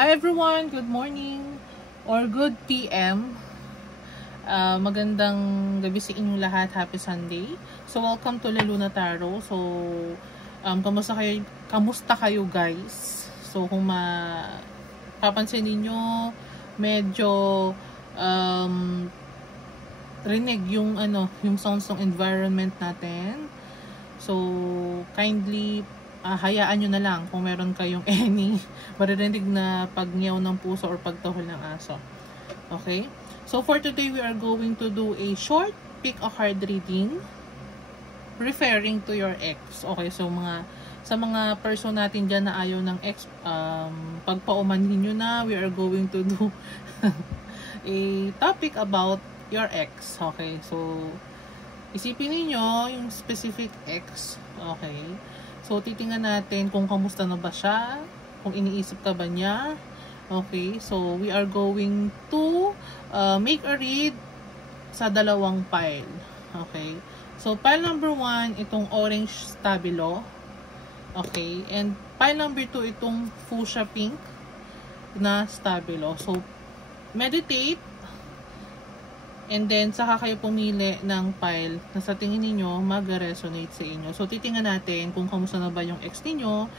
Hi everyone, good morning or good PM. Magandang gabi sa inyong lahat. Happy Sunday. So welcome to Leluna Tarot. So kamusta kayo guys? So kung papansin niyo medyo rinig yung sounds ng environment natin. So kindly hayaan nyo na lang kung meron kayong any maririnig na pagnyaw ng puso or pagtahol ng aso. Okay? So for today, we are going to do a short pick a card reading referring to your ex. Okay, so sa mga person natin dyan na ayaw ng ex, pagpaumanhin nyo na, we are going to do a topic about your ex. Okay, so isipin niyo yung specific ex. Okay. So, titingnan natin kung kamusta na ba siya, kung iniisip ka ba niya. Okay, so we are going to make a read sa dalawang pile. Okay, so pile number 1, itong orange stabilo. Okay, and pile number 2, itong fuchsia pink na stabilo. So, meditate. And then, saka kayo pumili ng pile na sa tingin niyo mag-resonate sa inyo. So, titingnan natin kung kamusta na ba yung ex niyo,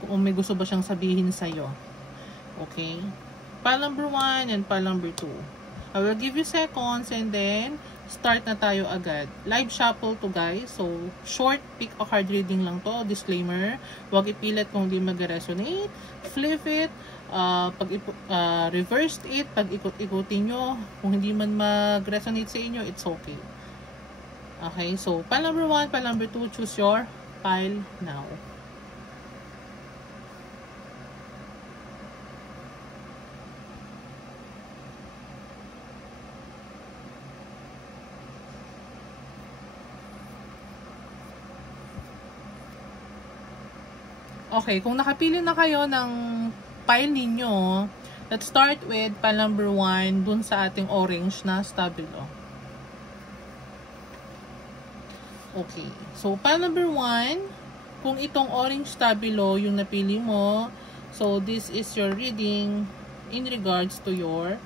kung may gusto ba siyang sabihin sa'yo. Okay? Pile number 1 and pile number 2. I will give you seconds and then start na tayo agad. Live shuffle to guys. So, short pick a card reading lang to. Disclaimer. Huwag ipilit kung hindi mag-resonate. Flip it. Reverse it, pag ikot-ikutin nyo, kung hindi man mag-resonate sa inyo, it's okay. Okay, so pile number 1, pile number 2, choose your pile now. Okay, kung nakapili na kayo ng pile ninyo, let's start with pile number 1 dun sa ating orange na stabilo. Okay. So, pile number 1, kung itong orange stabilo yung napili mo, so this is your reading in regards to your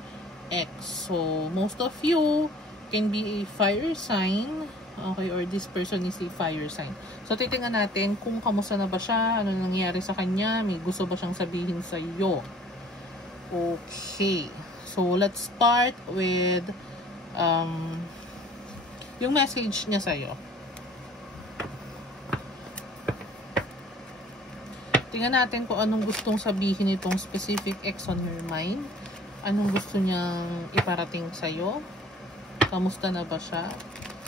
ex. So, most of you can be a fire sign. Okay, or this person is a fire sign. So, titingnan natin kung kamusta na ba siya, ano nangyayari sa kanya, may gusto ba siyang sabihin sa iyo. Okay. So, let's start with yung message niya sa iyo. Tingnan natin kung anong gustong sabihin itong specific ex on your mind. Anong gusto niyang iparating sa iyo. Kamusta na ba siya?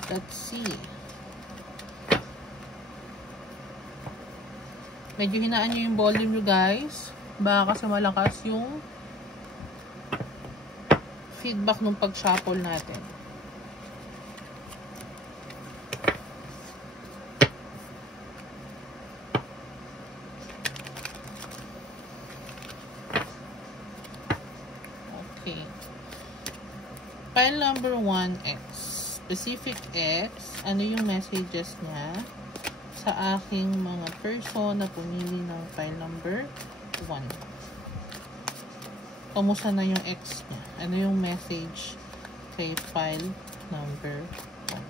Let's see. Medyo hinaan nyo yung volume nyo guys. Baka kasi malakas yung feedback ng pag-shuffle natin. Okay. Pile number 1X. Specific X, ano yung messages niya sa aking mga person na pumili ng file number 1. Kamusta na yung X niya? Ano yung message kay file number 1?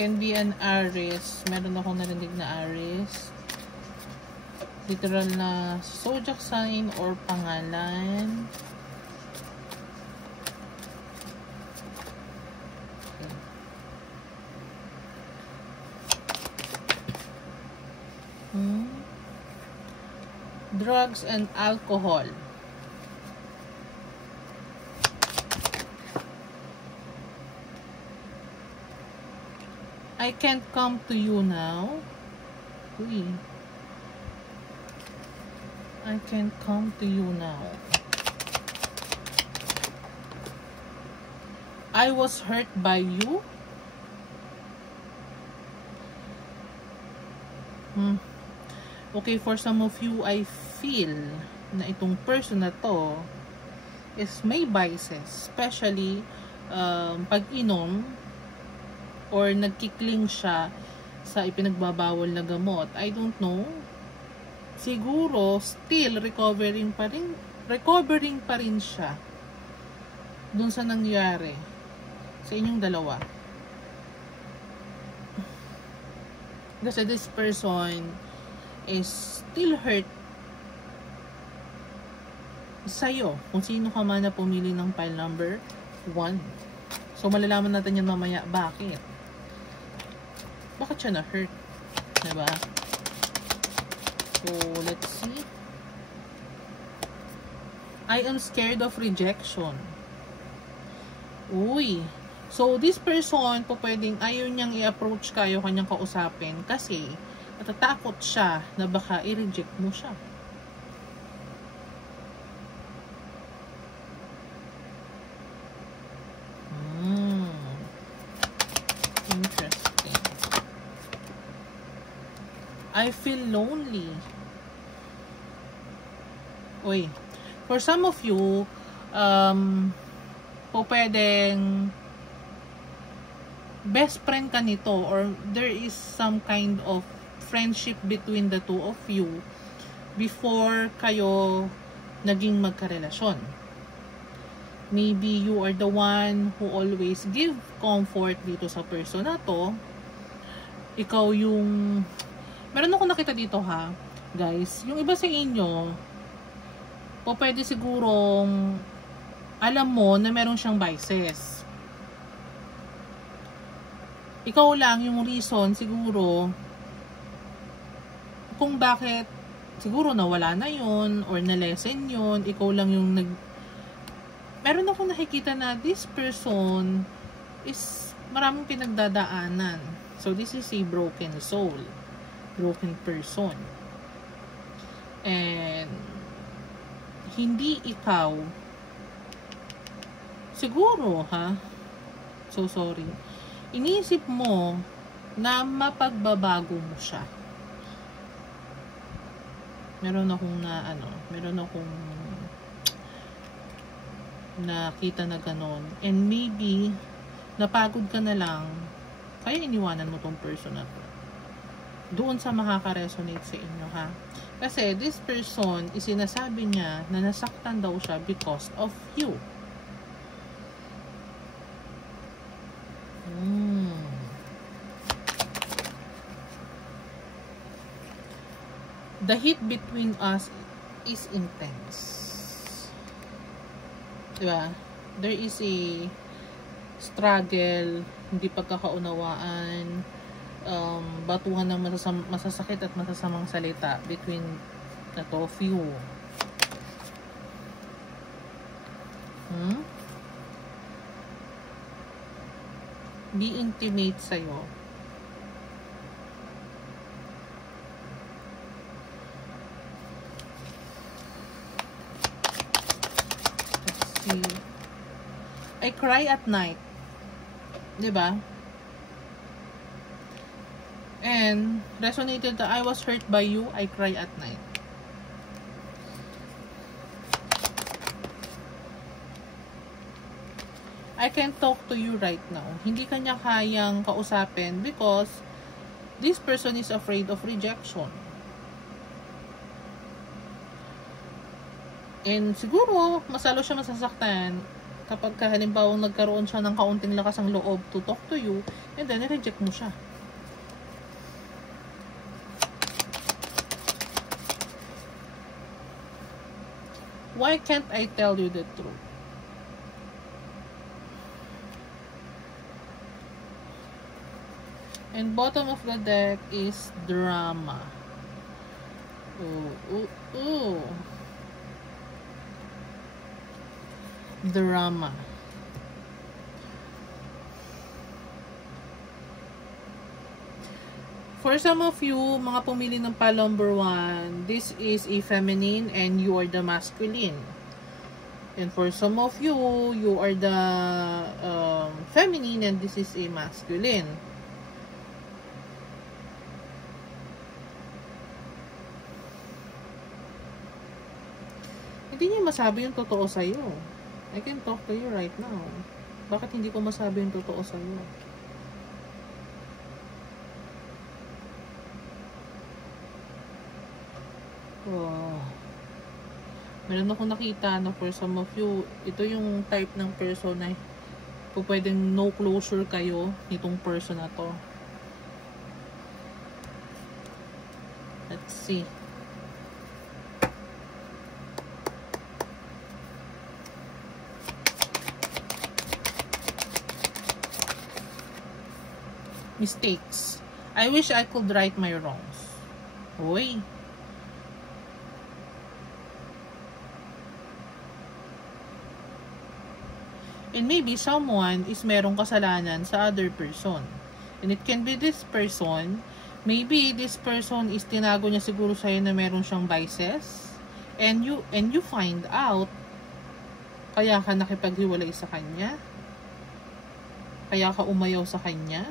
Can be an Aries. Meron akong narinig na Aries. Literal na zodiac sign or pangalan. Okay. Drugs and alcohol. I can't come to you now. Uy. I can't come to you now. I was hurt by you. Okay, for some of you, I feel na itong person na to is may biases, especially pag inom or nagkikling siya sa ipinagbabawal na gamot. I don't know. Siguro still recovering pa rin siya dun sa nangyari sa inyong dalawa. Kasi this person is still hurt sa'yo, kung sino ka man na pumili ng pile number 1. So, malalaman natin yan mamaya. Bakit? Bakit siya na-hurt? Diba? So, let's see. I am scared of rejection. Uy. So, this person, po pwedeng ayaw niyang i-approach ka, ayaw kanyang kausapin kasi natatakot siya na baka i-reject mo siya. Interesting. I feel lonely. Uy. For some of you, po pwedeng best friend ka nito or there is some kind of friendship between the two of you before kayo naging magkarelasyon. Maybe you are the one who always give comfort dito sa person na to. Ikaw yung... Meron ako nakita dito ha, guys. Yung iba sa inyo, po pwede sigurong alam mo na meron siyang biases. Ikaw lang yung reason siguro kung bakit siguro nawala na yun or na-lessen yun. Ikaw lang yung meron akong nakikita na this person is maraming pinagdadaanan. So, this is a broken soul. Broken person. And hindi ikaw siguro, ha? So, sorry. Iniisip mo na mapagbabago mo siya. Meron akong nakita na ganon. And maybe, napagod ka na lang, kaya iniwanan mo tong person na to. Doon sa makaka-resonate sa inyo, ha? Kasi, this person, isinasabi niya na nasaktan daw siya because of you. The heat between us is intense. Diba? There is a struggle, hindi pagkakaunawaan, batuhan ng masasakit at masasamang salita between the two of you. Be intimate sa'yo. I cry at night. Diba? And resonated that I was hurt by you, I cry at night. I can't talk to you right now. Hindi kanya kayang kausapin because this person is afraid of rejection. And siguro, masalo siya masasaktan kapag halimbawa nagkaroon siya ng kaunting lakas ang loob to talk to you and then reject mo siya. Why can't I tell you the truth? And bottom of the deck is drama. Ooh. Drama. For some of you, mga pumili ng pile number 1, this is a feminine and you are the masculine. And for some of you, you are the feminine and this is a masculine. Hindi niya masabi yung totoo sa'yo. I can talk to you right now. Bakit hindi ko masabi yung totoo sa'yo? Oh. Meron akong nakita na for some of you, ito yung type ng person na pwedeng no closure kayo nitong person na to. Let's see. Mistakes. I wish I could right my wrongs. Uy. And maybe someone is merong kasalanan sa other person. And it can be this person. Maybe this person is tinago niya siguro sa'yo na meron siyang vices. And you find out. Kaya ka nakipaghiwalay sa kanya. Kaya ka umayaw sa kanya.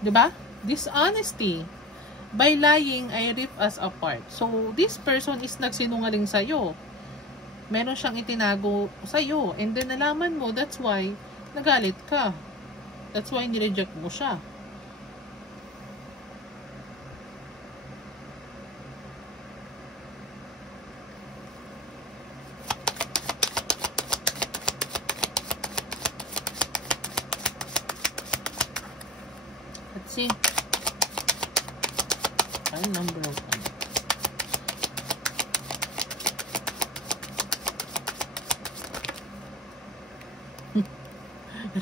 Diba? Dishonesty. By lying, I rip us apart. So, this person is nagsinungaling sa'yo. Meron siyang itinago sa'yo. And then, nalaman mo, that's why, nagalit ka. That's why, nireject mo siya. Let's see. Ay, number 1.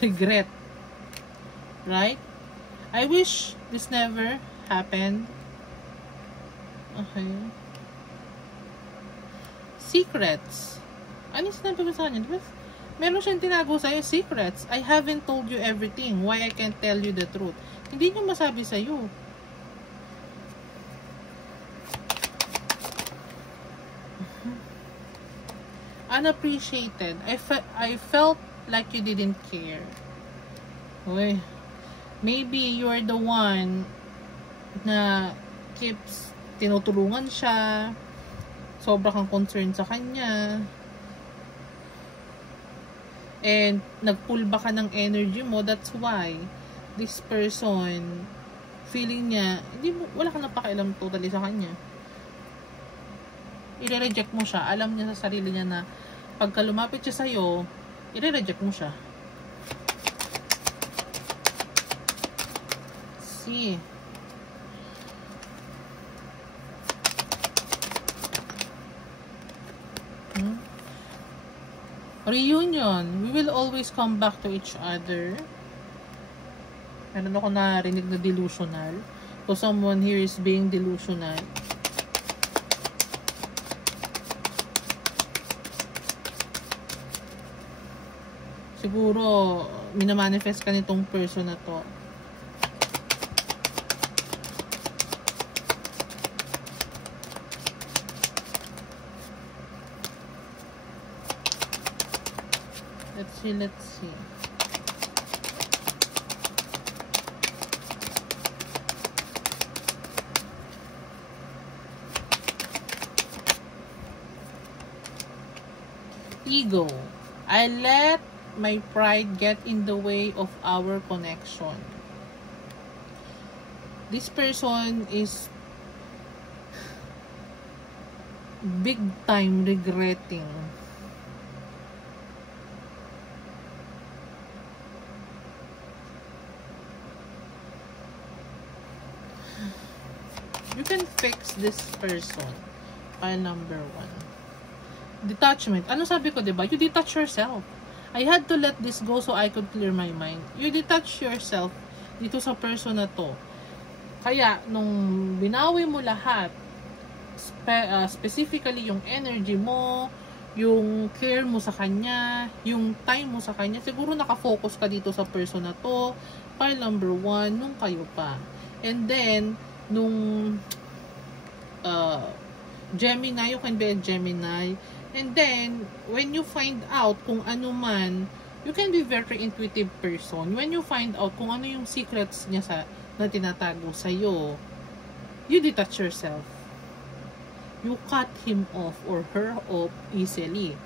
Regret. Right? I wish this never happened. Okay. Secrets. Ano yung sinabi ko sa kanya? Diba? Meron siyang tinago sa'yo, secrets. I haven't told you everything. Why I can't tell you the truth? Hindi niyo masabi sa'yo. Unappreciated. I felt like you didn't care. Uy. Maybe you're the one na keeps tinutulungan siya. Sobra kang concerned sa kanya. And nag-pull back ka ng energy mo. That's why this person feeling niya, wala kang napakialam totally sa kanya. I-reject mo siya. Alam niya sa sarili niya na pagka lumapit siya sa'yo, i-reject mo siya. See. Reunion. We will always come back to each other. Meron ako narinig na delusional. So someone here is being delusional. Siguro, minamanifest ka nitong person na to. Let's see. Ego. I let my pride get in the way of our connection. This person is big time regretting. You can fix this person. File number 1. Detachment. Ano sabi ko, diba? You detach yourself. I had to let this go so I could clear my mind. You detach yourself dito sa person na to. Kaya, nung binawi mo lahat, specifically yung energy mo, yung care mo sa kanya, yung time mo sa kanya, siguro nakafocus ka dito sa person na to. File number 1, nung kayo pa. And then, nung Gemini, you can be a Gemini. And then, when you find out kung ano man You can be very intuitive person. When you find out kung ano yung secrets niya na tinatago sa'yo, you detach yourself. You cut him off or her off easily.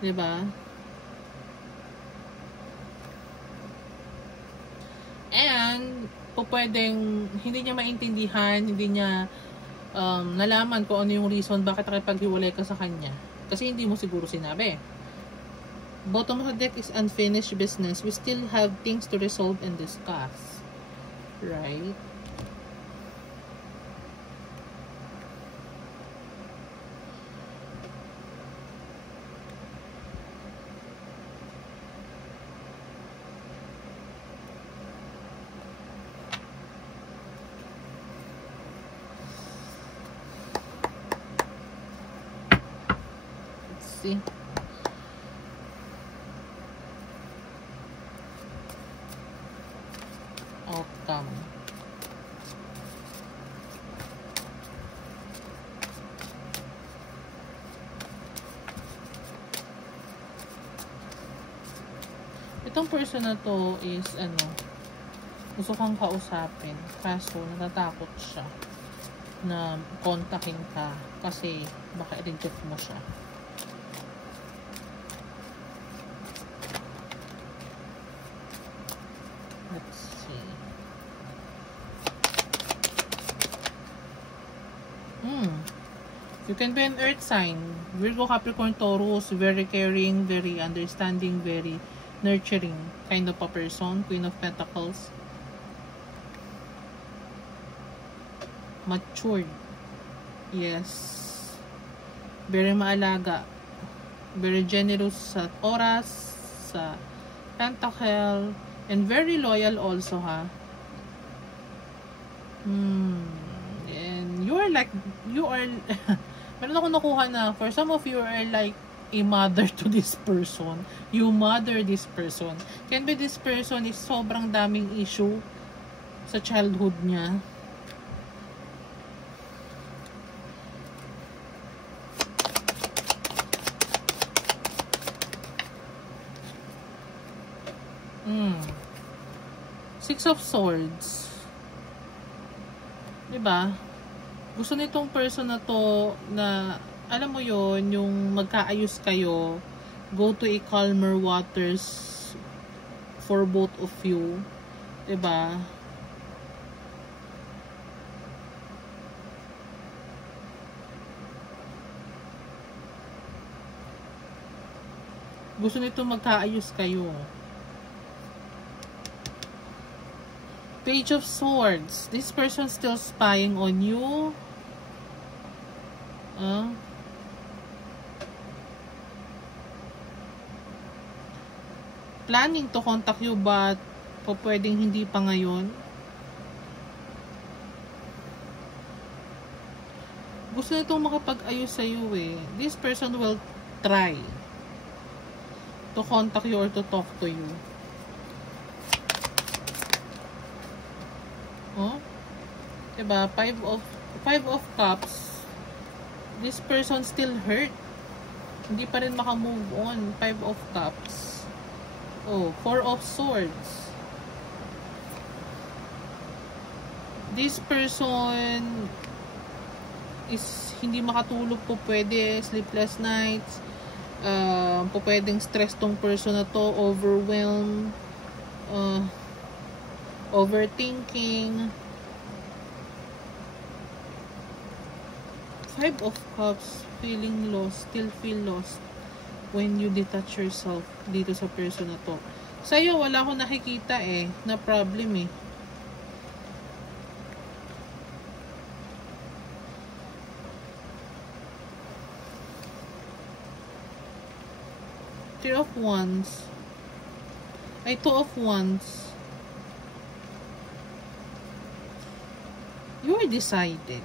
Diba? And, pwedeng hindi niya maintindihan, hindi niya nalaman kung ano yung reason bakit nakipaghiwalay ka sa kanya. Kasi hindi mo siguro sinabi. Bottom of the deck is unfinished business. We still have things to resolve and discuss. Right? Let's see. Outcome. Itong person na to is gusto kang kausapin kaso natatakot siya na kontakin ka kasi baka i-reject mo siya. Let's see. You can be an earth sign. Virgo, Capricorn, Taurus, very caring, very understanding, very nurturing kind of a person. Queen of Pentacles. Matured. Yes. Very maalaga. Very generous sa oras, sa pentacle, and very loyal also, ha. And you are meron ako nakuha na for some of you are like a mother to this person. You mother this person. Can be this person is sobrang daming issue sa childhood niya. Six of Swords. Diba? Gusto nitong person na to na, alam mo yon, yung magkaayos kayo, go to a calmer waters for both of you. Diba? Gusto nitong magkaayos kayo. Page of Swords. This person still spying on you. Planning to contact you but pwedeng hindi pa ngayon. Gusto nitong makapag-ayos sa iyo eh. This person will try to contact you or to talk to you. Diba? Five of Cups. This person still hurt. Hindi pa rin makamove on. 5 of Cups. 4 of Swords. This person is hindi makatulog po pwede. Sleepless nights. Pwedeng stress tong person na to. Overwhelmed. Overthinking. 5 of Cups, feeling lost, still feel lost when you detach yourself dito sa person na to. Sa'yo, wala akong nakikita na problem . 3 of Wands. 2 of Wands. You are decided.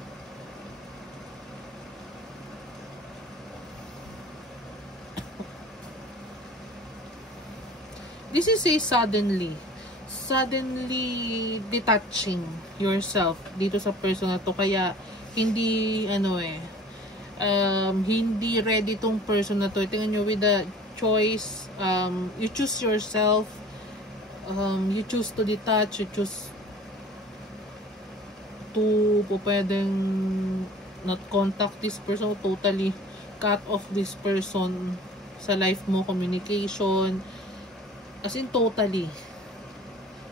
This is a suddenly detaching yourself dito sa person na to. Kaya, hindi, hindi ready tong person na to. Tingnan nyo with the choice. You choose yourself. You choose to detach. You choose to pwedeng not contact this person, totally cut off this person sa life mo, communication, as in totally.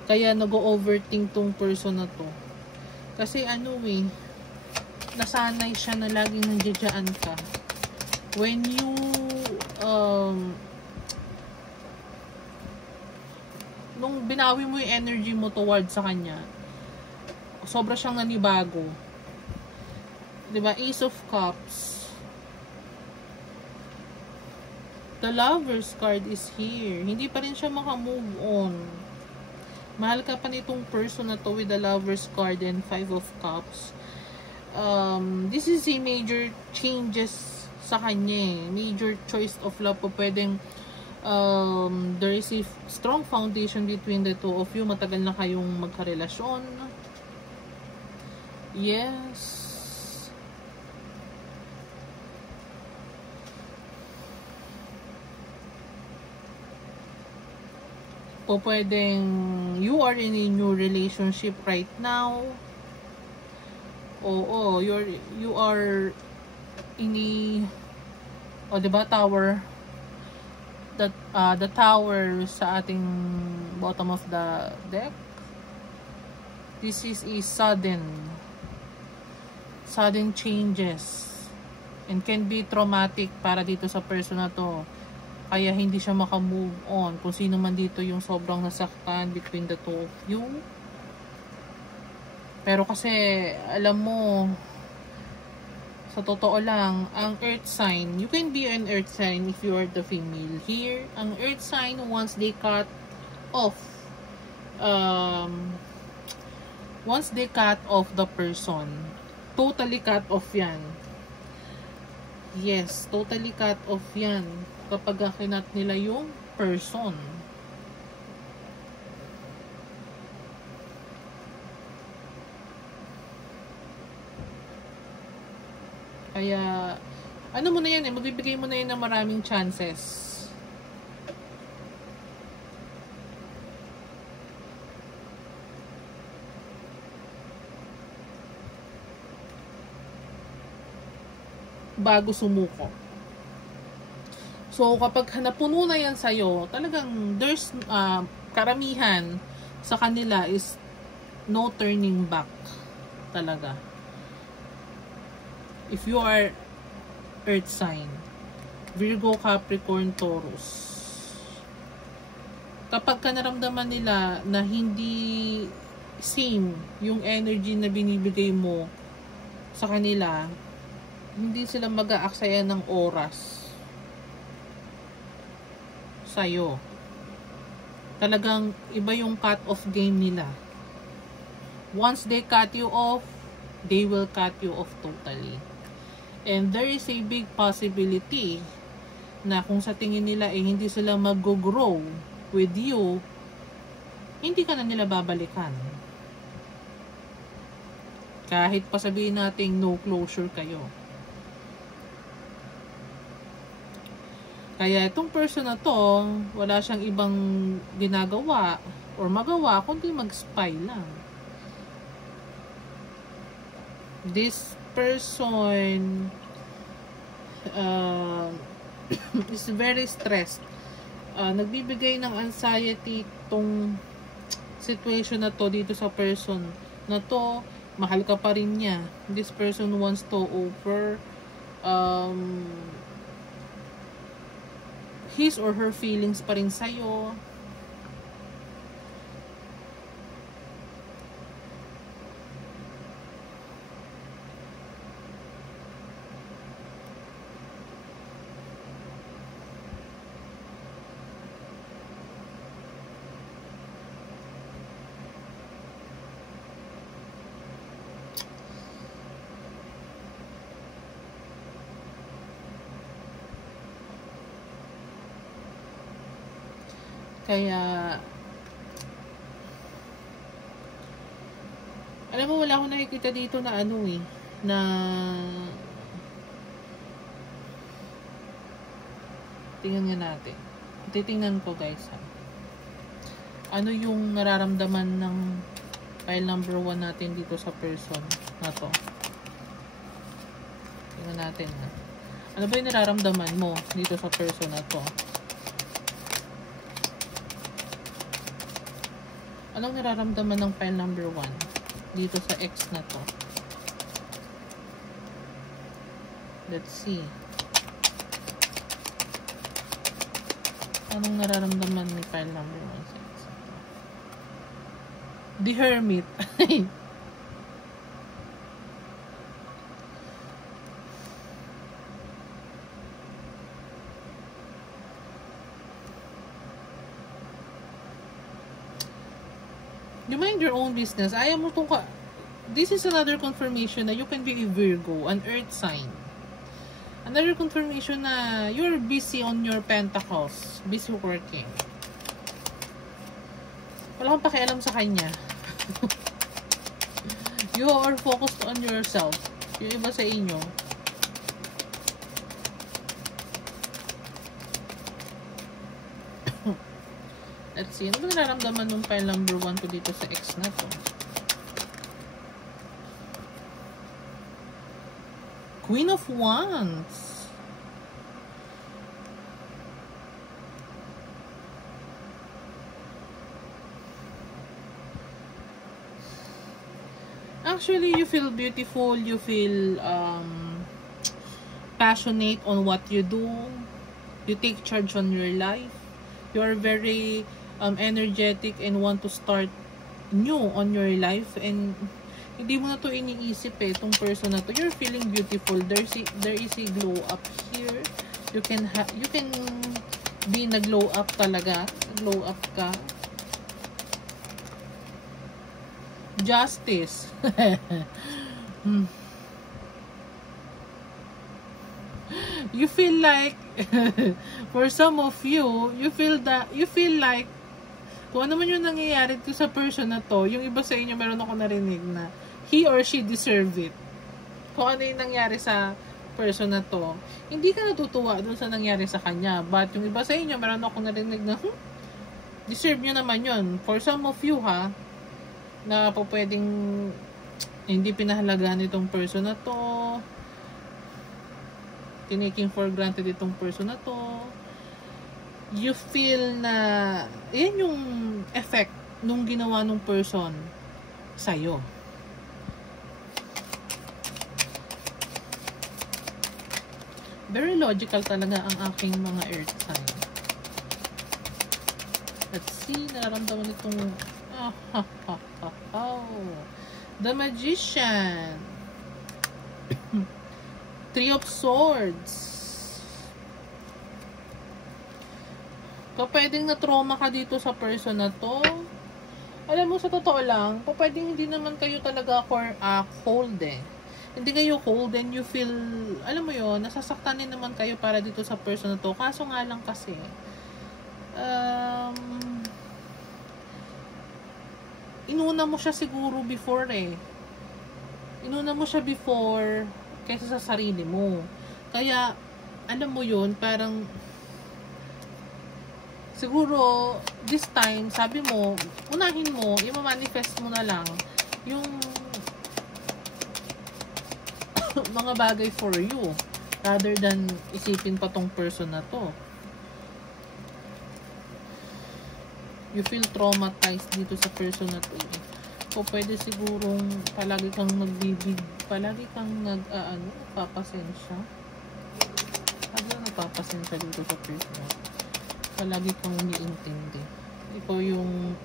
Kaya nag-overthink tong person na to. Kasi nasanay siya na laging nandiyan ka. When you nung binawi mo yung energy mo towards sa kanya, sobra siyang nanibago. 'Di ba? Ace of Cups. The Lover's card is here. Hindi pa rin siya maka-move on. Mahal ka pa nitong person na to with the Lover's card and Five of Cups. This is a major changes sa kanya. Major choice of love po. Pwedeng there is a strong foundation between the two of you. Matagal na kayong magkarelasyon. Yes. O pwedeng you are in a new relationship right now. Oo, you are in a diba, tower. The tower sa ating bottom of the deck. This is a sudden changes and can be traumatic para dito sa person na to. Kaya hindi siya maka-move on. Kung sino man dito yung sobrang nasaktan between the two of you. Pero kasi, alam mo, sa totoo lang, ang earth sign, you can be an earth sign if you are the female. Here, ang earth sign, once they cut off the person, totally cut off yan. Yes, totally cut off yan. Kapag kinat nila yung person. Kaya, ano mo na yan magbibigay mo na yan ng maraming chances. Bago sumuko. So, kapag napuno na yan sa'yo, talagang there's karamihan sa kanila is no turning back. Talaga. If you are earth sign, Virgo, Capricorn, Taurus. Kapag naramdaman nila na hindi same yung energy na binibigay mo sa kanila, hindi sila mag-aaksaya ng oras sa'yo. Talagang iba yung cut-off game nila. Once they cut you off, they will cut you off totally. And there is a big possibility na kung sa tingin nila hindi sila mag-grow with you, hindi ka na nila babalikan. Kahit pa sabihin natin no closure kayo. Kaya itong person na to, wala siyang ibang ginagawa or magawa kundi mag-spy lang. This person is very stressed. Nagbibigay ng anxiety itong situation na to dito sa person na to. Mahal ka pa rin niya. This person wants to offer his or her feelings pa rin sa'yo. Kaya, alam mo, wala akong nakikita dito na na tingnan nga natin. Titingnan ko guys ha. Ano yung nararamdaman ng file number 1 natin dito sa person na to. Tingnan natin ha. Ano ba yung nararamdaman mo dito sa person na to? Anong nararamdaman ng file number 1 dito sa X na to? Let's see. Anong nararamdaman ni file number 1 sa X? The Hermit. You mind your own business. Ayaw mo itong this is another confirmation na you can be a Virgo, an earth sign. Another confirmation na you're busy on your pentacles. Busy working. Wala kang pakialam sa kanya. You are focused on yourself. Yung iba sa inyo. Let's see. Ano ba nararamdaman ng file number 1 ko dito sa X na to? Queen of Wands. Actually, you feel beautiful. You feel passionate on what you do. You take charge on your life. You are very energetic and want to start new on your life, and hindi mo na to iniisip itong person na to. You're feeling beautiful. There is a glow up here. You can be na glow up talaga. Glow up ka. Justice. You feel like for some of you, you feel like kung ano man yung nangyayari to sa person na to, yung iba sa inyo meron ako narinig na he or she deserve it. Kung ano yung nangyari sa person na to, hindi ka natutuwa dun sa nangyari sa kanya. But yung iba sa inyo meron ako narinig na deserve nyo naman yun. For some of you ha, na po pwedeng hindi pinahalagahan itong person na to, tinaking for granted itong person na to, you feel na yan yung effect nung ginawa nung person sa'yo. Very logical talaga ang aking mga earth sign. Let's see, nararamdaman itong The Magician. Three of Swords. Pwedeng na-trauma ka dito sa person na to. Alam mo, sa totoo lang, pwedeng hindi naman kayo talaga cold eh. Hindi kayo cold and you feel, alam mo yun, nasasaktan din naman kayo para dito sa person na to. Kaso nga lang kasi, inuna mo siya siguro before eh. Inuna mo siya before kaysa sa sarili mo. Kaya, alam mo yun, parang siguro, this time, sabi mo, unahin mo, i-manifest mo na lang yung mga bagay for you rather than isipin pa tong person na to. You feel traumatized dito sa person na to. So, pwede sigurong palagi kang nagpapasensya. Ano nagpapasensya dito sa person? Palagi kang iniintindi. Ito yung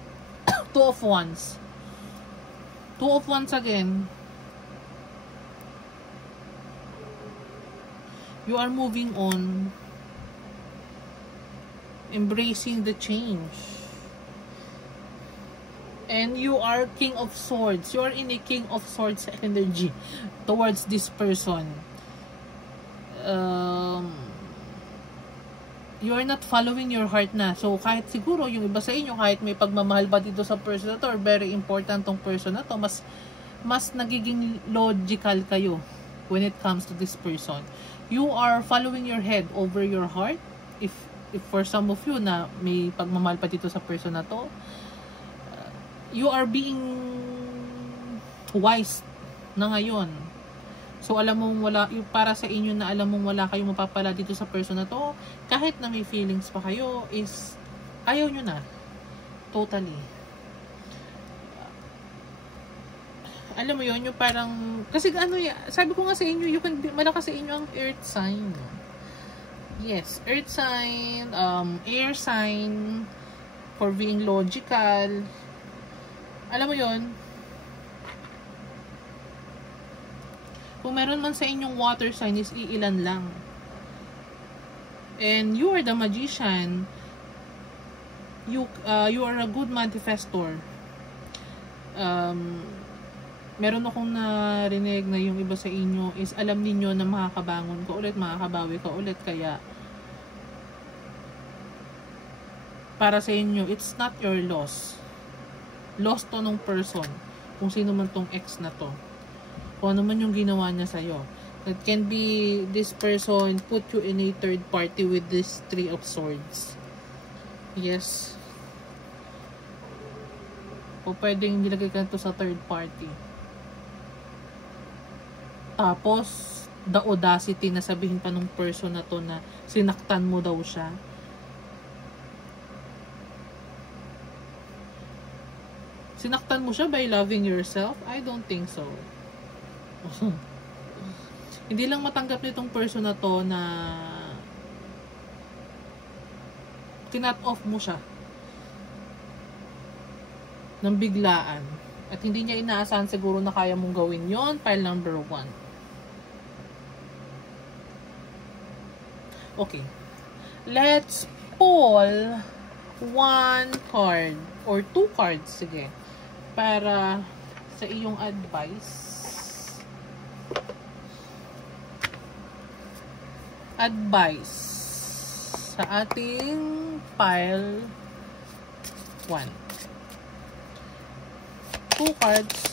Two of Wands. Two of Wands again. You are moving on. Embracing the change. And you are King of Swords. You are in a King of Swords energy towards this person. You are not following your heart na. So, kahit siguro, yung iba sa inyo, kahit may pagmamahal ba dito sa person na to, or very important tong person na to, mas nagiging logical kayo when it comes to this person. You are following your head over your heart. If if for some of you na may pagmamahal pa dito sa person na to, you are being wise na ngayon. So, alam mong wala, para sa inyo na alam mong wala kayong mapapala dito sa person na to, kahit na may feelings pa kayo, is, ayaw nyo na. Totally. Alam mo yun, yung parang, kasi ano, sabi ko nga sa inyo, you can be, malakas sa inyo ang earth sign. Yes, earth sign, air sign, for being logical. Alam mo yun, kung meron man sa inyong water sign is iilan lang. And you are the magician. You are a good manifestor. Meron akong narinig na yung iba sa inyo is alam niyo na makakabangon ka ulit, makakabawi ka ulit. Kaya para sa inyo, it's not your loss. Loss to nung person. Kung sino man tong ex na to. Kung ano man yung ginawa niya sa'yo. It can be this person put you in a third party with this 3 of swords. Yes. O pwedeng nilagay ka to sa third party. Tapos, the audacity na sabihin pa nung person na to na sinaktan mo daw siya. Sinaktan mo siya by loving yourself? I don't think so. Hindi lang matanggap nitong person na to na kinat off mo siya ng biglaan at hindi niya inaasahan siguro na kaya mong gawin yon. Pile number 1. Okay, let's pull 1 card or 2 cards, sige, para sa iyong advice sa ating pile 1. 2 cards.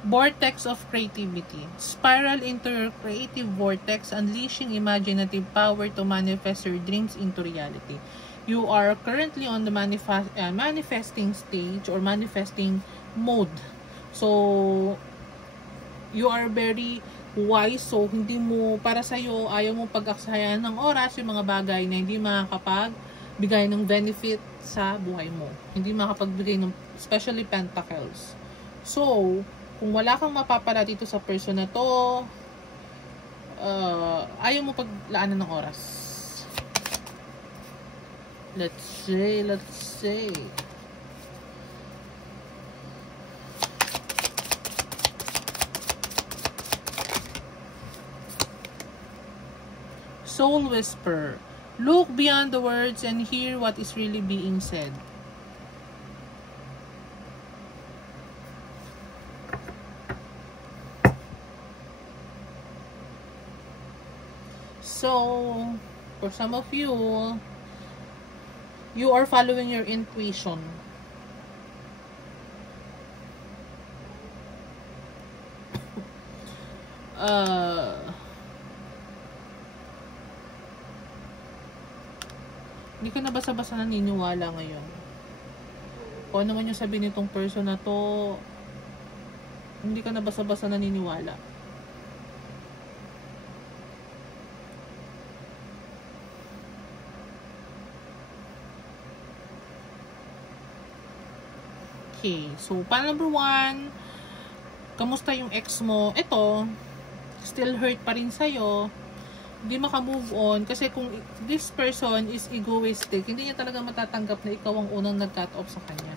Vortex of creativity. Spiral into your creative vortex, unleashing imaginative power to manifest your dreams into reality. You are currently on the manifesting stage or manifesting mode. So, you are very wise. So, hindi mo, para sa'yo, ayaw mo pag-aksayan ng oras yung mga bagay na hindi makakapagbigay ng benefit sa buhay mo. Hindi makapagbigay ng, especially pentacles. So, kung wala kang mapapala dito sa person na to, ayaw mo paglaanan ng oras. Let's say. Soul Whisper. Look beyond the words and hear what is really being said. So, for some of you, you are following your intuition. Hindi ka na basta-basta naniniwala ngayon. Kung ano man yung sabi nitong person na to, hindi ka na basta-basta naniniwala. Okay, so para number 1, kamusta yung ex mo? Ito, still hurt pa rin sa'yo. Hindi maka-move on. Kasi kung this person is egoistic, hindi niya talaga matatanggap na ikaw ang unang nag-cut off sa kanya.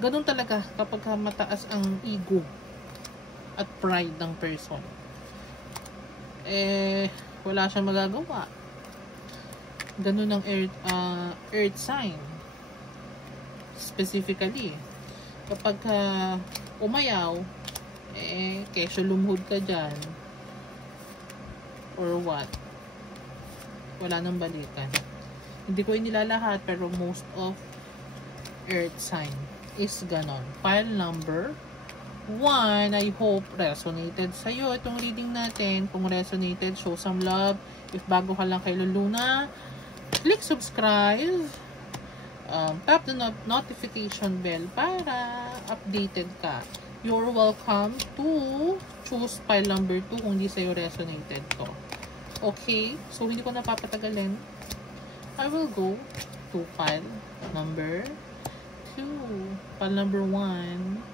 Ganun talaga kapag mataas ang ego at pride ng person. Wala siyang magagawa. Ganun ang earth sign. Specifically. Kapag umayaw, kesyo lumuhod ka dyan. Or what? Wala nang balikan. Hindi ko inilalahat, pero most of earth sign is ganon. Pile number 1, I hope resonated sa'yo itong reading natin. Kung resonated, show some love. If bago ka lang kay Luluna, click subscribe. Tap the notification bell para updated ka. You're welcome to choose pile number 2 kung di sa'yo resonated to. Okay? So, hindi ko napapatagalin. I will go to pile number 2. Pile number 1.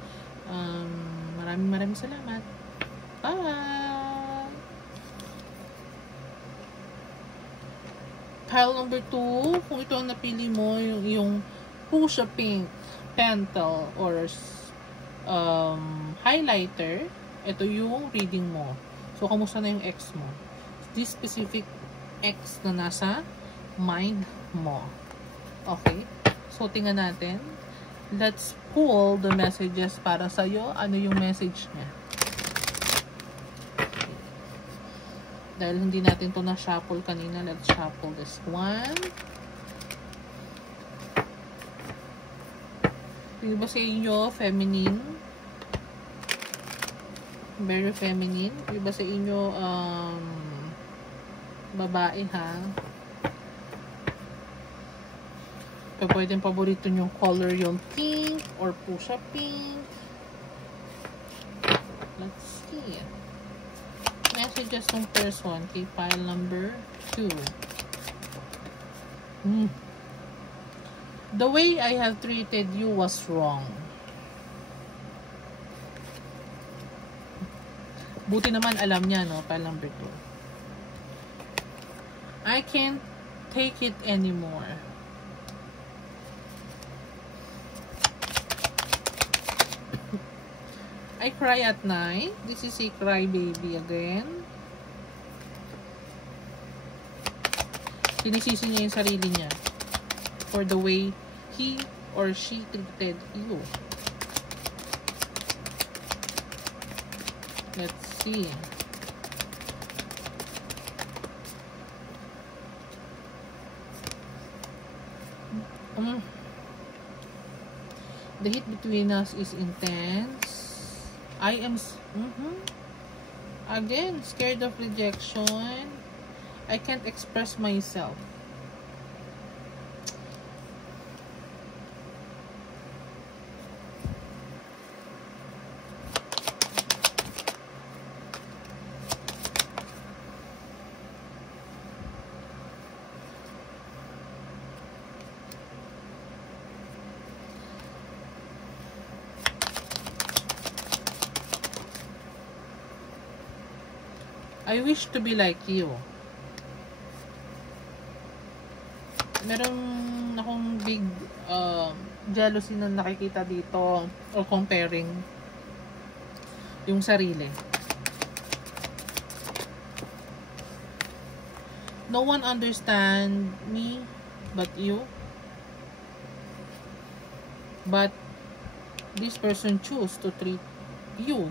Maraming salamat. Bye! Pile number 2, kung ito ang napili mo, yung Fuchsia Pink Pentel or highlighter, ito yung reading mo. So, kamusta na yung ex mo? This specific ex na nasa mind mo. Okay? So, tingnan natin. Let's pull the messages para sa'yo. Ano yung message niya? Okay. Dahil hindi natin to na-shuffle kanina, let's shuffle this one. Yung ba sa inyo, feminine? Very feminine. Yung ba sa inyo, babae ha? Pwedeng paborito nyong color yung pink or Fuchsia pink. Let's see. Messages ng person kay pile number 2. The way I have treated you was wrong. Buti naman alam niya, no? Pile number 2. I can't take it anymore. I cry at night. This is a cry baby again. Sinisisi niya yung sarili niya for the way he or she treated you. Let's see. The heat between us is intense. I am again scared of rejection. I can't express myself. I wish to be like you. Meron akong big jealousy na nakikita dito or comparing yung sarili. No one understand me but you. But this person choose to treat you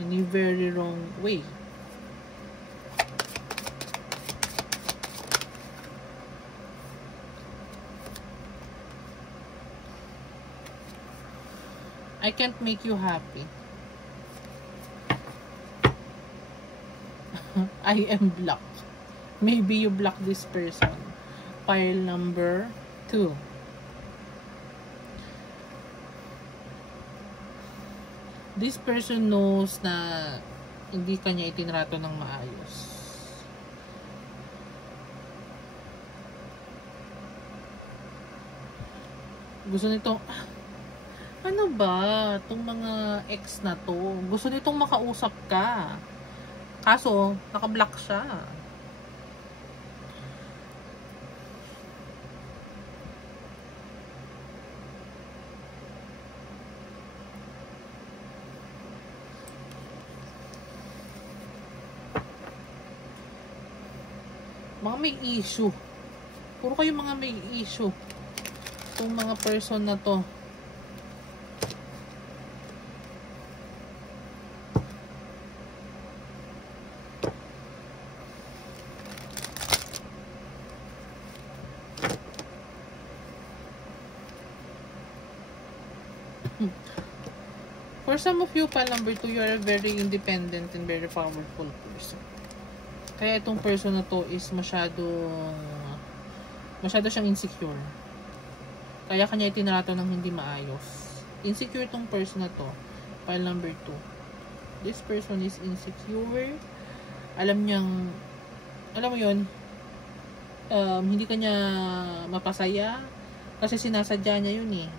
in a very wrong way. I can't make you happy. I am blocked. Maybe you block this person. Pile number 2. This person knows na hindi kanya itinrato ng maayos. Gusto nitong, ano ba, itong mga ex na to? Gusto nitong makausap ka. Kaso, nakablock siya. Mga may issue. Puro kayo mga may issue. Itong mga person na to. For some of you, pile number 2, you are a very independent and very powerful person. Kaya itong person na to is masyado siyang insecure. Kaya kanya itinrato ng hindi maayos. Insecure itong person na to. Pile number 2. This person is insecure. Alam mo yun, hindi kanya mapasaya kasi sinasadya niya yun eh.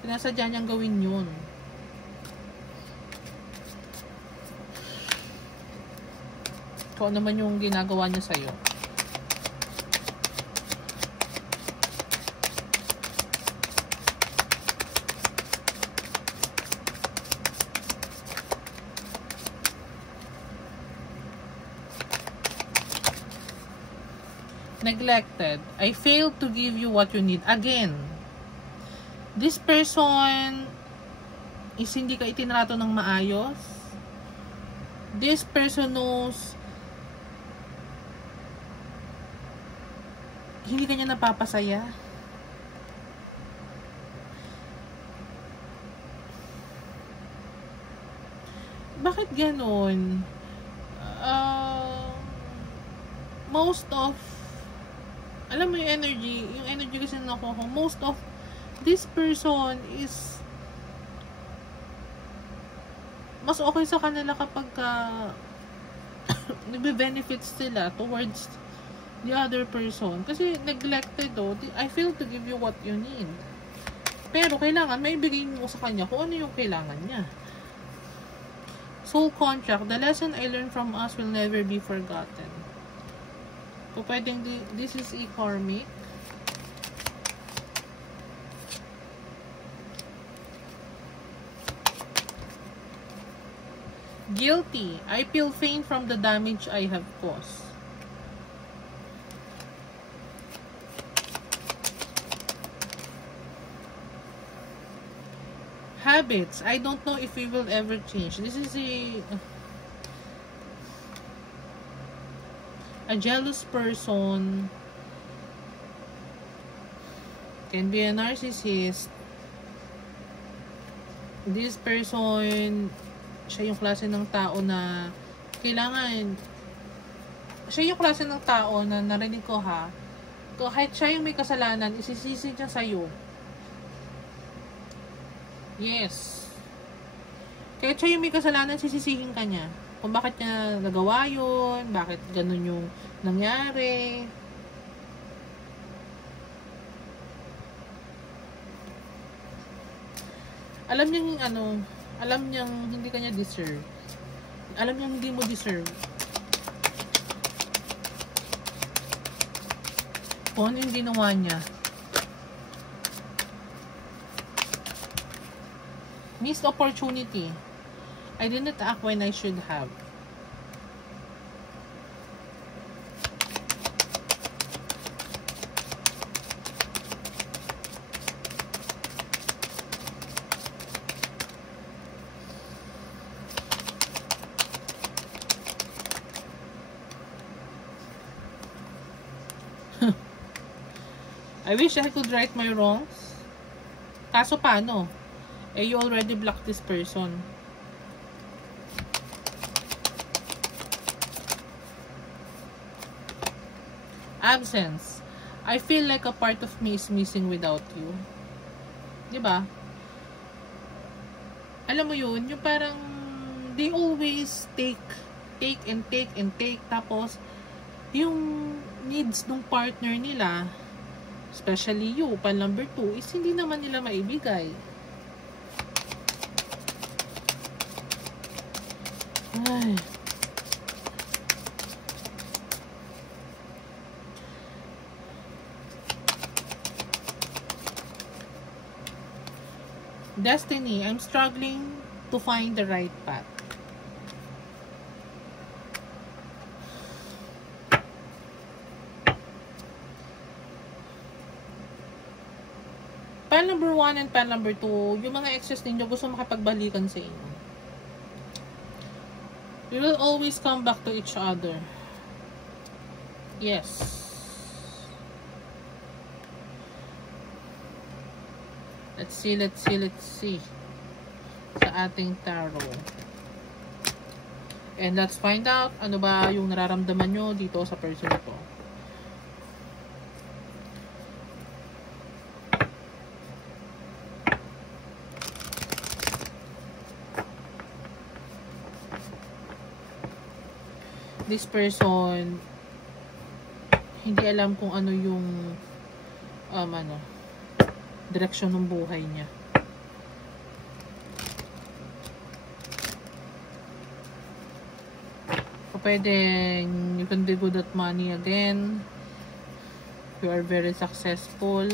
Sinasadya niyang gawin yun. Kung ano naman yung ginagawa niya sa'yo. Neglected. I failed to give you what you need. Again, this person is hindi ka itinrato ng maayos. This person knows hindi ka niya napapasaya. Bakit ganon? Most of, alam mo yung energy kasi nakuha ko, most of this person is mas okay sa kanila kapag nagbe-benefits sila towards the other person. Kasi neglected I fail to give you what you need. Pero kailangan may ibigay mo sa kanya kung ano yung kailangan niya. Soul contract. The lesson I learned from us will never be forgotten. So, pwedeng this is a karmic. Guilty. I feel pain from the damage I have caused. Habits. I don't know if we will ever change. This is a jealous person. Can be a narcissist. This person, siya yung klase ng tao na kailangan, siya yung klase ng tao na narinig ko kahit siya yung may kasalanan, isisisi niya sa'yo. Yes. Kahit siya yung may kasalanan, sisisihin ka niya. Kung bakit niya nagawa yun, bakit ganun yung nangyari. Alam niyang hindi ka niya deserve. Alam niyang hindi mo deserve. Kung ano yung ginawa niya. Missed opportunity. I didn't act when I should have. I wish I could right my wrongs. Kaso paano? You already blocked this person. Absence. I feel like a part of me is missing without you. Diba? Alam mo yun, yung parang they always take and take and take, tapos yung needs ng partner nila, especially you, pal number 2, is hindi naman nila maibigay. Ay. Destiny, I'm struggling to find the right path. Pile number 1 and pile number 2, yung mga exes ninyo gusto makipagbalikan sa inyo. We will always come back to each other. Yes. Let's see. Sa ating tarot. And let's find out ano ba yung nararamdaman nyo dito sa person ito. This person, hindi alam kung ano yung direksyon ng buhay niya. So, pwede, you can be good at money again. You are very successful.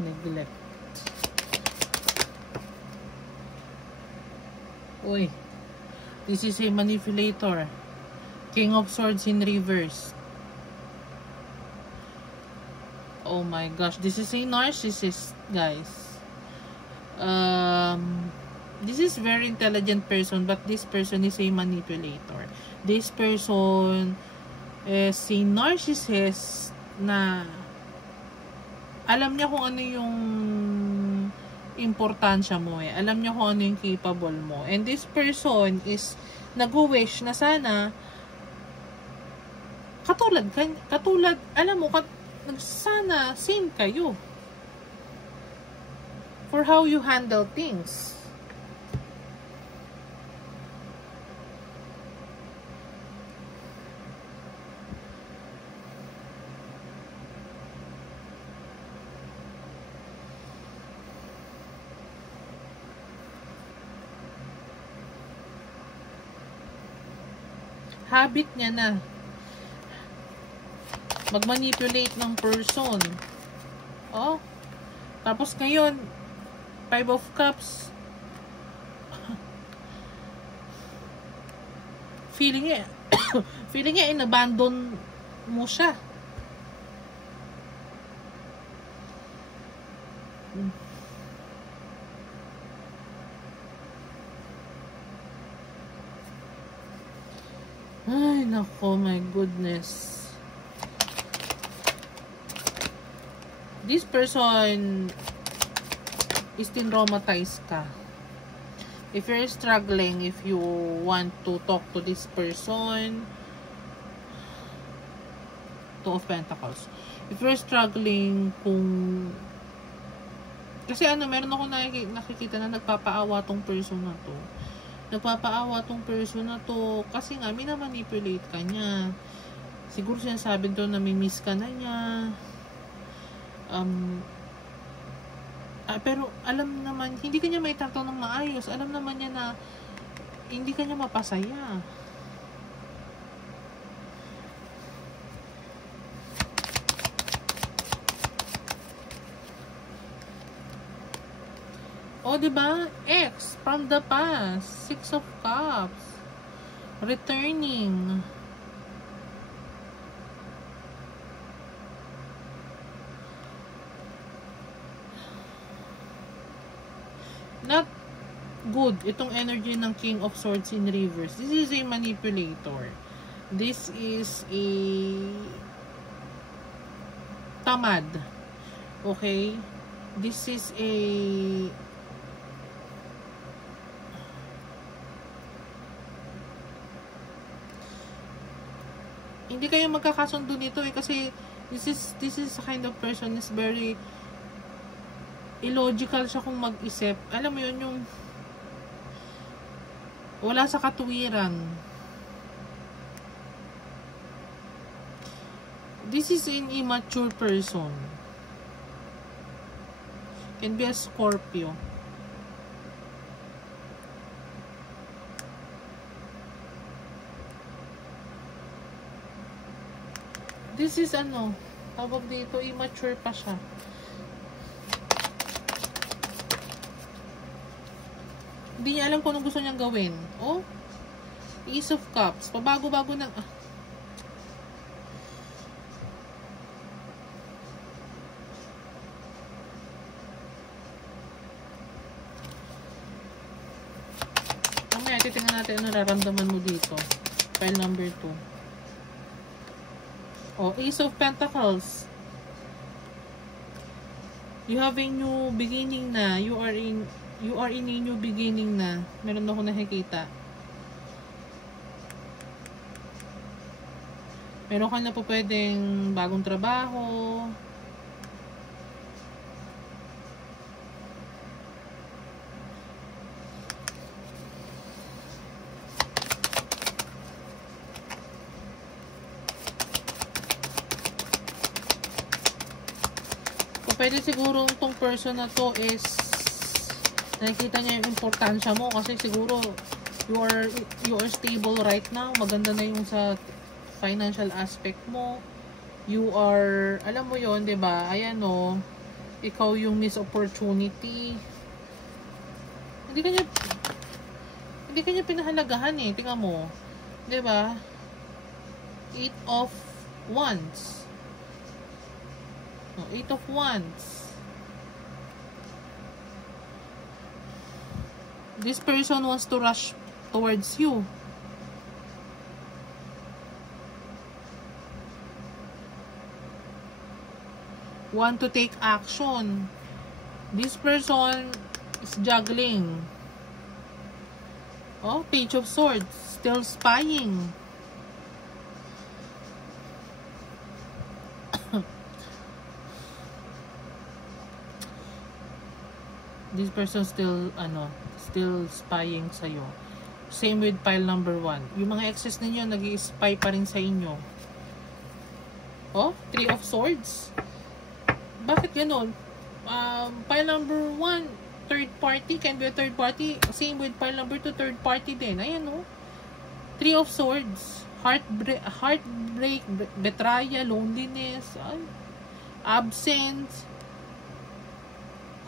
Neglect. Uy. This is a manipulator. King of Swords in reverse. Oh my gosh. This is a narcissist, guys. This is very intelligent person, but this person is a manipulator. This person is a narcissist na alam niya kung ano yung importansya mo eh. Alam niya kung ano yung capable mo. And this person is nag-wish na sana katulad, alam mo, sana same kayo for how you handle things. Habit niya na mag-manipulate ng person. Oh. Tapos ngayon, 5 of Cups. Feeling niya in-abandon mo siya. Ay, nako, my goodness. This person is still traumatized ka. If you're struggling, if you want to talk to this person, Two of Pentacles. If you're struggling kasi meron ako nakikita na nagpapaawa tong person na to. Nagpapaawa tong person na to kasi nga minamanipulate ka niya. Siguro sinasabi to na may miss ka na niya. Pero alam naman, hindi ka niya may trato ng maayos. Alam naman niya na hindi ka niya mapasaya. O, diba? Ex from the past. 6 of Cups. Returning. Not good. Itong energy ng King of Swords in reverse. This is a manipulator. This is a tamad. Okay? This is a hindi kayo magkakasundo nito eh kasi this is a kind of person is very illogical siya kung mag-isip. Alam mo yun, yung wala sa katuwiran. This is an immature person. Can be a Scorpio. This is tawag dito, immature pa siya. Hindi niya alam kung anong gusto niyang gawin. Oh, Ace of Cups. Pabago-bago ng... Mamaya, titingnan natin ano nararamdaman mo dito. Pile number 2. Oh, Ace of Pentacles. You have a new beginning na. You are in a new beginning na. Meron ako nakikita. Meron ka na po pwedeng bagong trabaho. Pwede siguro itong person na to is nakikita niya yung importansya mo kasi siguro you are stable right now. Maganda na yung sa financial aspect mo. You are, alam mo yon, 'di ba? Ayan o, ikaw yung miss opportunity. Hindi kanya pinahalagahan eh. Tingnan mo. 'Di ba? 8 of Wands. 8 of Wands. This person wants to rush towards you. Want to take action. This person is juggling. Oh, Page of Swords. Still spying. This person still spying sa'yo. Same with pile number 1. Yung mga exes ninyo nag-i-spy pa rin sa inyo. Oh, 3 of Swords. Bakit ganun? Pile number 1, third party, can be a third party. Same with pile number 2, third party din. Ayan o. 3 of Swords. Heartbreak, betrayal, loneliness, absence,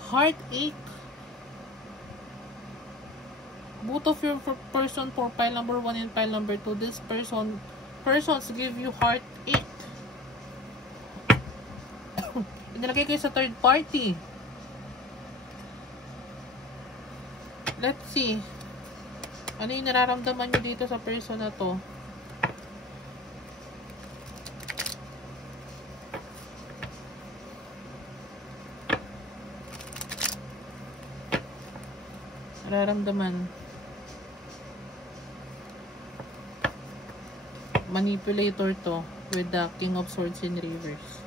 heartache. Both of your person for pile number 1 and pile number 2, this persons give you heartache. Inilagay kayo sa third party. Let's see. Ano yung nararamdaman nyo dito sa person na to? Nararamdaman. Manipulator to with the King of Swords in reverse.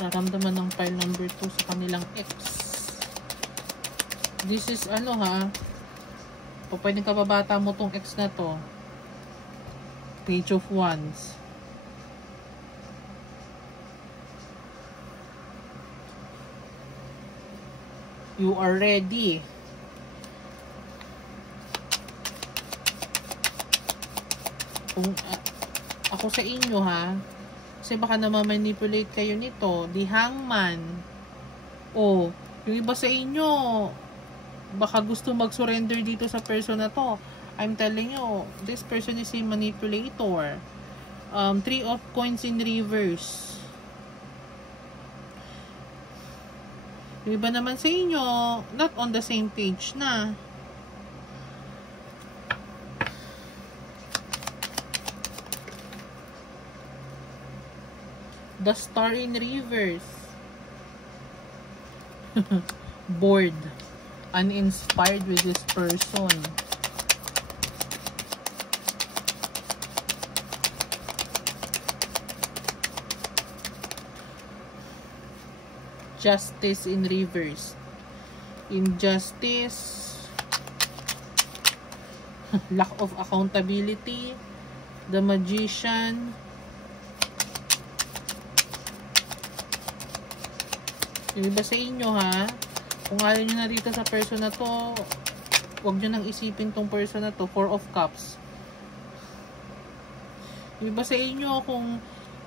Nararamdaman ng pile number 2 sa kanilang ex. This is ano ha, pwedeng kababata mo tong ex na to. Page of Wands. You are ready. Kung ako sa inyo ha, kasi baka na-manipulate kayo nito. The Hangman. O, yung iba sa inyo, baka gusto mag-surrender dito sa person na to. I'm telling you, this person is a manipulator. 3 of Coins in reverse. Yung iba naman sa inyo, not on the same page na. The Star in reverse. Bored. Uninspired with this person. Justice in reverse. Injustice. Lack of accountability. The Magician. Yung iba sa inyo ha, kung ayaw nyo na dito sa person na to, huwag nyo nang isipin tong person na to. 4 of Cups. Yung iba sa inyo, kung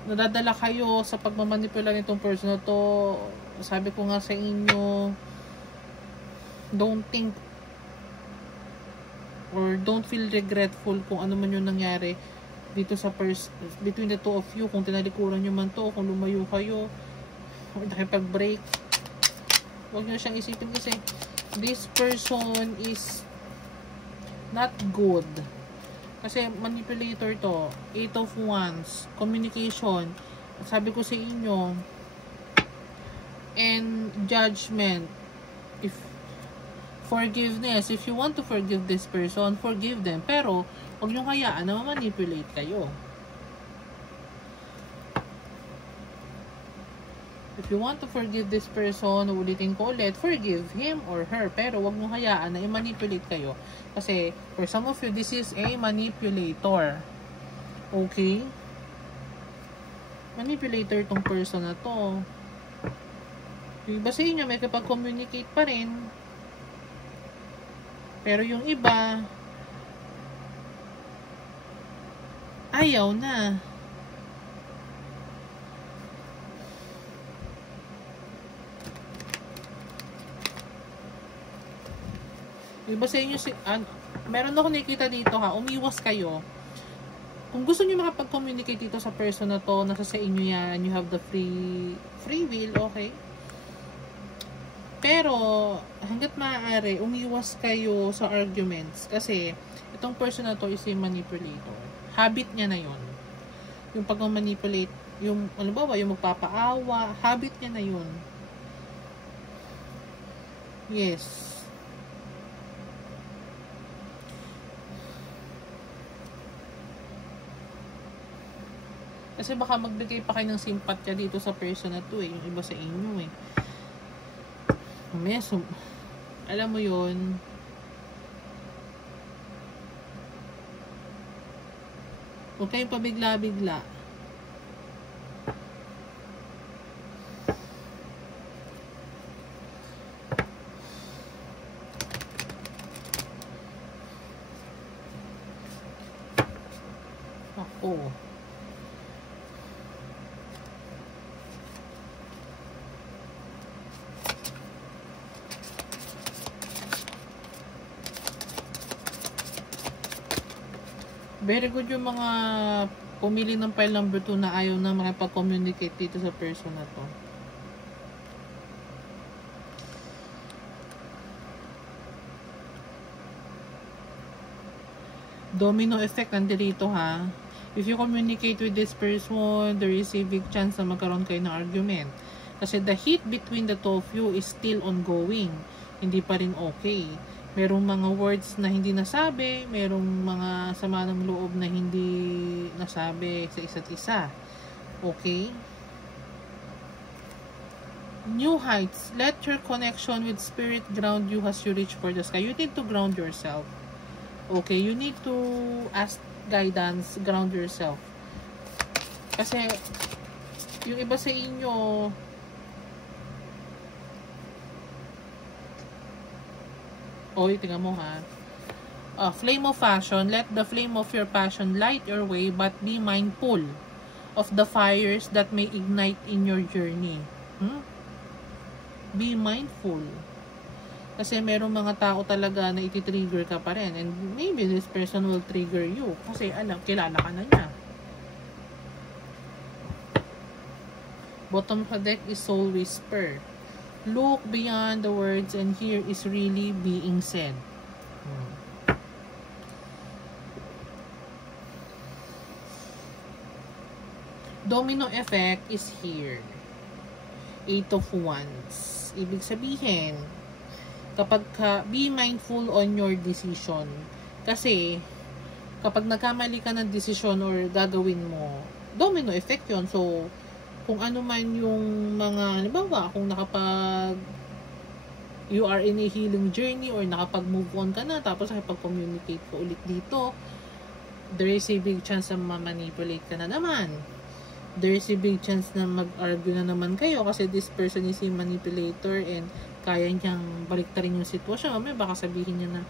nadadala kayo sa pagmamanipula nitong person na to, sabi ko nga sa inyo, don't think or don't feel regretful kung ano man yung nangyari dito sa between the two of you, kung tinalikuran nyo man to, kung lumayo kayo o nakipag-break. Huwag nyo siyang isipin kasi this person is not good. Kasi manipulator to. 8 of Wands. Communication. Sabi ko sa inyo. And judgment. If forgiveness. If you want to forgive this person, forgive them. Pero, huwag nyo hayaan na manipulate kayo. If you want to forgive this person, ulitin ko ulit, forgive him or her. Pero wag nyo hayaan na i-manipulate kayo. Kasi, for some of you, this is a manipulator. Okay? Manipulator tong person na to. Yung iba sa inyo, may kapag-communicate pa rin. Pero yung iba, ayaw na. Iba sa inyo, meron ako nakikita dito ha, umiwas kayo. Kung gusto niyo makapag-communicate dito sa person na to, nasa sa inyo yan, you have the free will, okay? Pero, hanggat maaari, umiwas kayo sa arguments. Kasi, itong person na to is a manipulator. Habit niya na yon. Yung pag-manipulate, yung, ano ba, yung magpapaawa, habit niya na yon. Yes. Kasi baka magbigay pa kayo ng simpatya dito sa person na to eh. Yung iba sa inyo eh. So, alam mo yun. Huwag kayong pabigla-bigla. Ako. Very good yung mga pumili ng pile number 2 na ayaw na makipag-communicate dito sa person na to. Domino effect nandito ha. If you communicate with this person, there is a big chance na magkaroon kayo ng argument. Kasi the heat between the two of you is still ongoing. Hindi pa rin okay. Merong mga words na hindi nasabi, merong mga sama ng loob na hindi nasabi sa isa't isa. Okay? New heights. Let your connection with spirit ground you as you reach for the sky. You need to ground yourself. Okay? You need to ask guidance, ground yourself. Kasi, yung iba sa inyo, tingnan mo ha. Flame of passion. Let the flame of your passion light your way, but be mindful of the fires that may ignite in your journey. Be mindful. Kasi merong mga tao talaga na iti-trigger ka pa rin. And maybe this person will trigger you. Kasi kilala ka na niya. Bottom of the deck is Soul Whisper. Look beyond the words and here is really being said. Domino effect is here. 8 of Wands. Ibig sabihin, kapag be mindful on your decision. Kasi, kapag nagkamali ka ng decision or gagawin mo, domino effect yon. So, kung ano man yung mga, halimbawa, kung you are in a healing journey or nakapag-move on ka na, tapos nakipag-communicate ka ulit dito, there is a big chance na ma-manipulate ka na naman. There is a big chance na mag-argue na naman kayo kasi this person is a manipulator and kaya niyang baliktarin yung sitwasyon. May baka sabihin niya na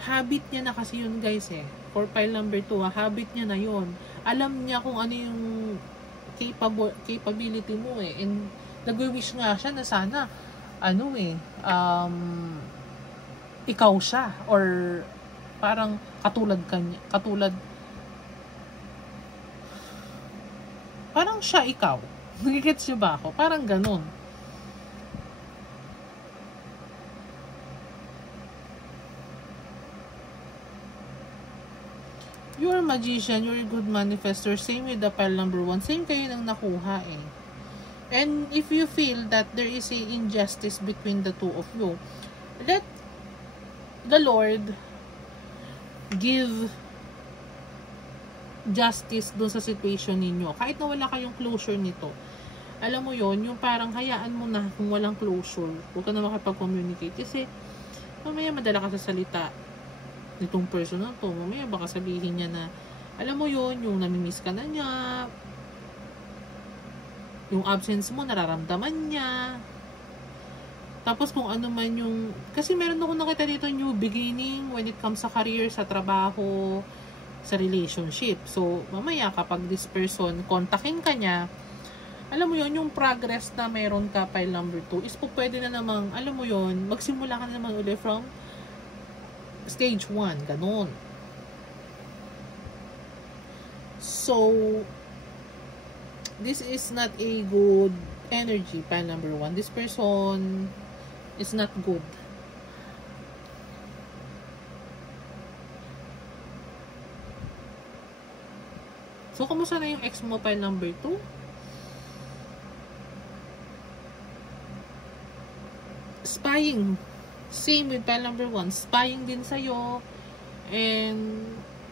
habit niya na kasi yun guys eh. For pile number 2, habit niya na yun. Alam niya kung ano yung capability mo eh. And nag-wish nga siya na sana ikaw siya, or parang katulad kanya, parang siya ikaw. Nagigets niyo ba ako? Parang ganun. You're a magician, you're a good manifestor. Same with the pile number 1. Same kayo ng nakuha eh. And if you feel that there is a injustice between the two of you, let the Lord give justice dun sa situation ninyo. Kahit na wala kayong closure nito. Alam mo yon, yung parang hayaan mo na kung walang closure. Huwag ka na makipag-communicate. Kasi mamaya madala ka sa salita nitong person na to. Mamaya baka sabihin niya na, alam mo yon, yung namimiss ka na niya, yung absence mo nararamdaman niya, tapos kung ano man yung, kasi meron ako nakita dito new beginning when it comes sa career, sa trabaho, sa relationship. So mamaya kapag this person kontakin ka niya, alam mo yon, yung progress na meron ka pile number 2 is po pwede na namang, alam mo yon, magsimula ka na naman ulit from stage 1, ganun. So, this is not a good energy, pile number 1. This person is not good. So, kumusta na yung ex mo, pile number 2? Spying. Same with pile number 1. Spying din sa'yo. And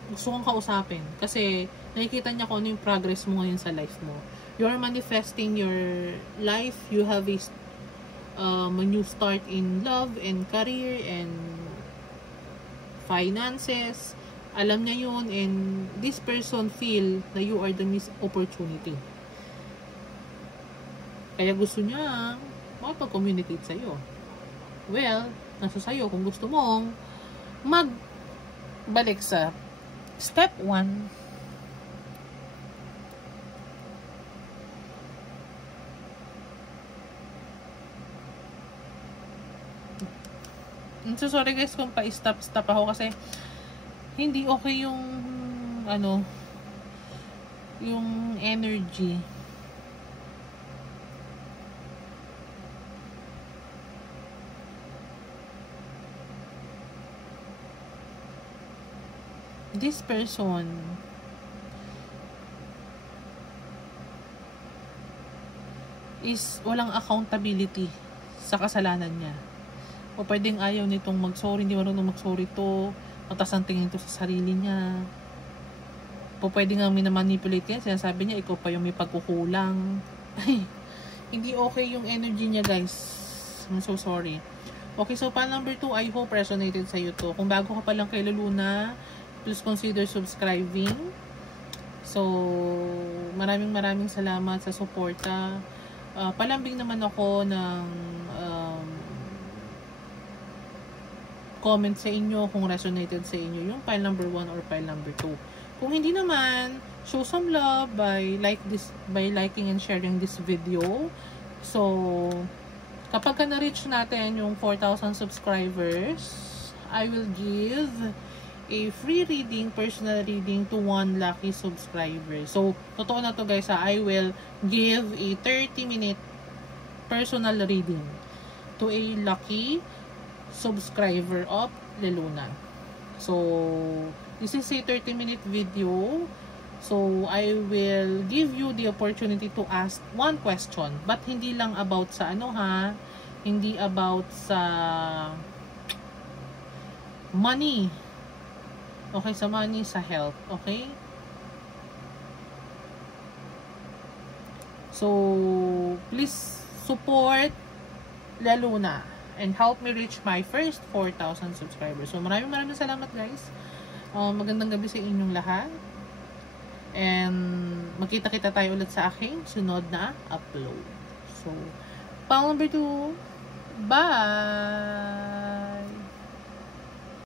gusto kong kausapin. Kasi nakikita niya kung ano yung progress mo ngayon sa life mo. You're manifesting your life. You have a new start in love and career and finances. Alam niya yun. And this person feel na you are the missed opportunity. Kaya gusto niya makapag-communicate sa'yo. Well, nasa sa'yo kung gusto mong magbalik sa step 1. So sorry guys kung pa-stop ako kasi hindi okay yung yung energy. This person is walang accountability sa kasalanan niya. O pwedeng ayaw nitong mag-sorry, hindi marunong mag-sorry to, matas ang tingin to sa sarili niya. O pwedeng nga minamanipulate yan, sinasabi niya, ikaw pa yung may pagkukulang. Ay, hindi okay yung energy niya guys. I'm so sorry. Okay, so pile number 2, I hope resonated sa iyo to. Kung bago ka pa lang kay Luna, please consider subscribing. So, maraming salamat sa suporta. Palambing naman ako ng comment sa inyo kung resonated sa inyo yung pile number 1 or pile number 2. Kung hindi naman, show some love by liking and sharing this video. So, kapag na-reach natin yung 4,000 subscribers, I will give a free reading, personal reading to 1 lucky subscriber. So, totoo na to guys I will give a 30-minute personal reading to a lucky subscriber of Leluna. So, this is a 30-minute video. So, I will give you the opportunity to ask 1 question. But hindi lang about sa hindi about sa money. Okay, sa money, sa health. Okay? So, please support Leluna and help me reach my first 4,000 subscribers. So, maraming salamat guys. Magandang gabi sa inyong lahat. And magkita-kita tayo ulit sa aking sunod na upload. So, pile number 2. Bye!